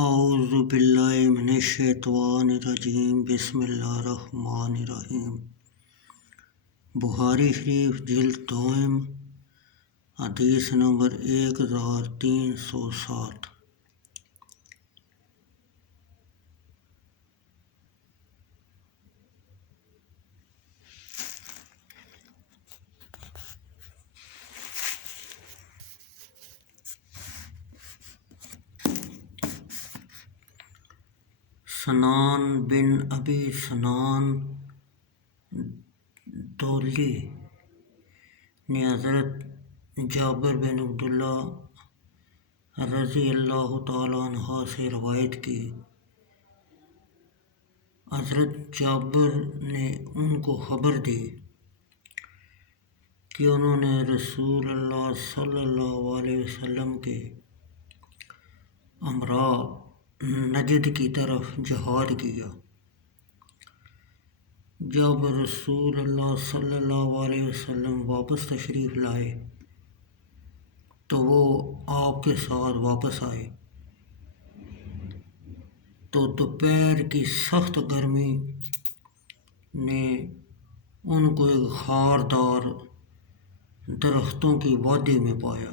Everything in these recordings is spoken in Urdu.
اعوذ باللہ من الشیطان الرجیم بسم اللہ الرحمن الرحیم۔ بخاری شریف جلد دوم حدیث نمبر 1307۔ سنان بن ابی سنان دولی نے حضرت جابر بن عبداللہ رضی اللہ تعالیٰ عنہ سے روایت کی۔ حضرت جابر نے ان کو خبر دی کہ انہوں نے رسول اللہ صلی اللہ علیہ وسلم کے امراء نجد کی طرف جہاد کیا۔ جب رسول اللہ صلی اللہ علیہ وسلم واپس تشریف لائے تو وہ آپ کے ساتھ واپس آئے تو دوپہر کی سخت گرمی نے ان کو ایک خاردار درختوں کی وادی میں پایا۔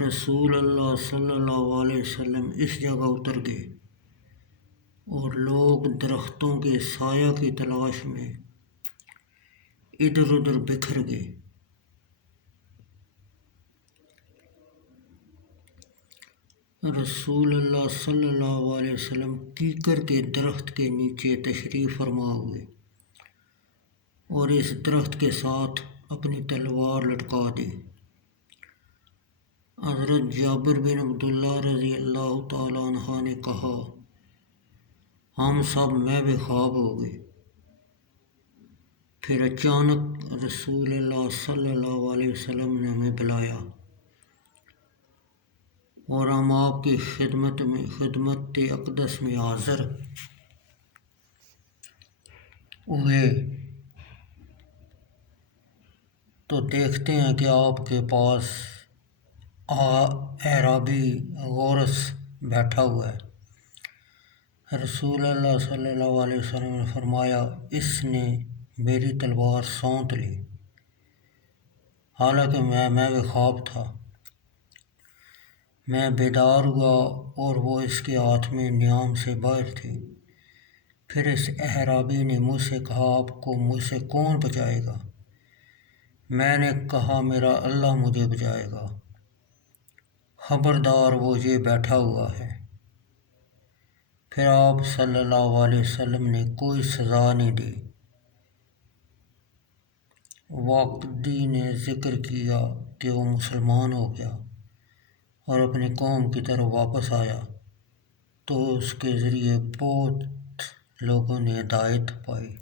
رسول اللہ صلی اللہ علیہ وسلم اس جگہ اتر گئے اور لوگ درختوں کے سایہ کی تلاش میں ادھر ادھر بکھر گئے۔ رسول اللہ صلی اللہ علیہ وسلم کیکر کے درخت کے نیچے تشریف فرما ہوئے اور اس درخت کے ساتھ اپنی تلوار لٹکا دی۔ حضرت جابر بن عبداللہ رضی اللہ تعالیٰ عنہ نے کہا، ہم سب میں بے خواب ہو گئے۔ پھر اچانک رسول اللہ صلی اللہ علیہ وسلم نے ہمیں بلایا اور ہم آپ کی خدمت اقدس میں حاضر ہوئے تو دیکھتے ہیں کہ آپ کے پاس اعرابی غورس بیٹھا ہوا ہے۔ رسول اللہ صلی اللہ علیہ وسلم نے فرمایا، اس نے میری تلوار سونت لی، حالانکہ میں بے خواب تھا۔ میں بیدار ہوا اور وہ اس کے ہاتھ میں نیام سے باہر تھی۔ پھر اس اعرابی نے مجھ سے کہا، آپ کو مجھ سے کون بچائے گا؟ میں نے کہا، میرا اللہ مجھے بچائے گا، خبردار وہ یہ بیٹھا ہوا ہے۔ پھر آپ صلی اللہ علیہ وسلم نے کوئی سزا نہیں دی۔ واقدی نے ذکر کیا کہ وہ مسلمان ہو گیا اور اپنی قوم کی طرف واپس آیا تو اس کے ذریعے بہت لوگوں نے ہدایت پائی۔